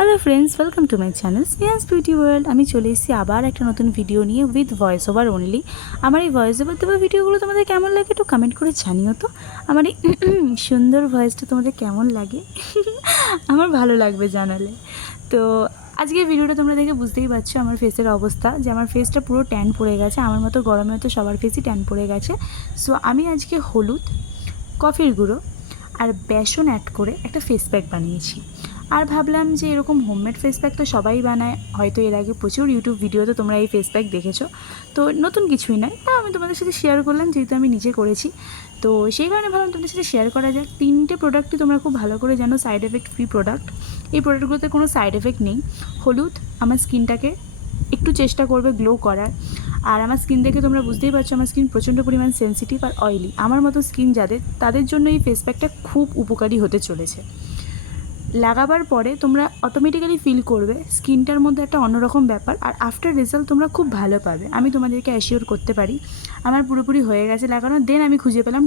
Hello friends, welcome to my channel Sneha's beauty world. আমি চলে এসেছি আবার একটা নতুন ভিডিও নিয়ে উইথ ভয়েস ওভার অনলি। আমার এই ভয়েস ওভার দেওয়া ভিডিওগুলো তোমাদের কেমন লাগে একটু কমেন্ট করে জানিও তো। আমার এই সুন্দর ভয়েসটা তোমাদের কেমন লাগে আমার ভালো লাগবে জানালে। তো আজকের ভিডিওটা তোমরা দেখে বুঝতেই পারছো আমার ফেসের অবস্থা, যে আমার ফেসটা পুরো ট্যান পড়ে গেছে। আমার মতো গরমে তো সবার ফেসই ট্যান পড়ে গেছে। সো আমি আজকে হলুদ, কফির গুঁড়ো আর বেসন অ্যাড করে একটা ফেস প্যাক বানিয়েছি। আর ভাবলাম যে এরকম হোমমেড ফেস প্যাক তো সবাই বানায়, হয়তো এর আগে প্রচুর ইউটিউব ভিডিওতে তোমরা এই ফেস প্যাক দেখেছো, তো নতুন কিছুই নয়। তা আমি তোমাদের সাথে শেয়ার করলাম, যেহেতু আমি নিজে করেছি, তো সেই কারণে ভাবলাম তোমাদের সাথে শেয়ার করা যাক। 3টে প্রোডাক্টই তোমরা খুব ভালো করে জানো সাইড এফেক্ট ফ্রি প্রোডাক্ট। এই প্রোডাক্টগুলোতে কোনো সাইড এফেক্ট নেই। হলুদ আমার স্কিনটাকে একটু চেষ্টা করবে গ্লো করার, আর আমার স্কিন দেখে তোমরা বুঝতেই পারছো আমার স্কিন প্রচণ্ড পরিমাণ সেন্সিটিভ আর অয়েলি। আমার মতো স্কিন যাদের, তাদের জন্য এই ফেস প্যাকটা খুব উপকারী হতে চলেছে। লাগাবার পরে তোমরা অটোমেটিক্যালি ফিল করবে স্কিনটার মধ্যে একটা অন্যরকম ব্যাপার, আর আফটার রেজাল্ট তোমরা খুব ভালো পাবে, আমি তোমাদেরকে অ্যাসিওর করতে পারি। আমার পুরোপুরি হয়ে গেছে লাগানো। দেন আমি খুঁজে পেলাম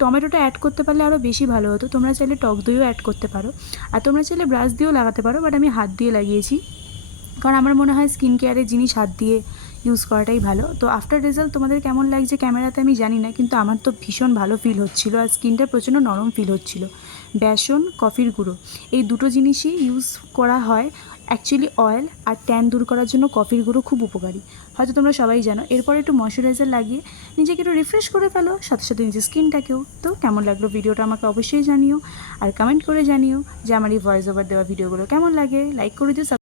টমেটোটা অ্যাড করতে পারলে আরও বেশি ভালো হতো। তোমরা চাইলে টক দইও অ্যাড করতে পারো, আর তোমরা চাইলে ব্রাশ দিয়েও লাগাতে পারো, বাট আমি হাত দিয়ে লাগিয়েছি, কারণ আমার মনে হয় স্কিন কেয়ারের জিনিস হাত দিয়ে ইউজ করাটাই ভালো। তো আফটার রেজাল্ট তোমাদের কেমন লাগছে ক্যামেরাতে আমি জানি না, কিন্তু আমার তো ভীষণ ভালো ফিল হচ্ছিলো, আর স্কিনটা প্রচণ্ড নরম ফিল হচ্ছিলো। বেসন, কফির গুঁড়ো এই দুটো জিনিসই ইউজ করা হয়। অ্যাকচুয়ালি অয়েল আর ট্যান দূর করার জন্য কফির গুঁড়ো খুব উপকারী, হয়তো তোমরা সবাই জানো। এরপর একটু ময়শ্চারাইজার লাগিয়ে নিজেকে একটু রিফ্রেশ করে ফেলো, সাথে সাথে নিজের স্কিনটাকেও। তো কেমন লাগলো ভিডিওটা আমাকে অবশ্যই জানিও, আর কমেন্ট করে জানিও যে আমার এই ভয়েস ওভার দেওয়া ভিডিওগুলো কেমন লাগে। লাইক করে দিও।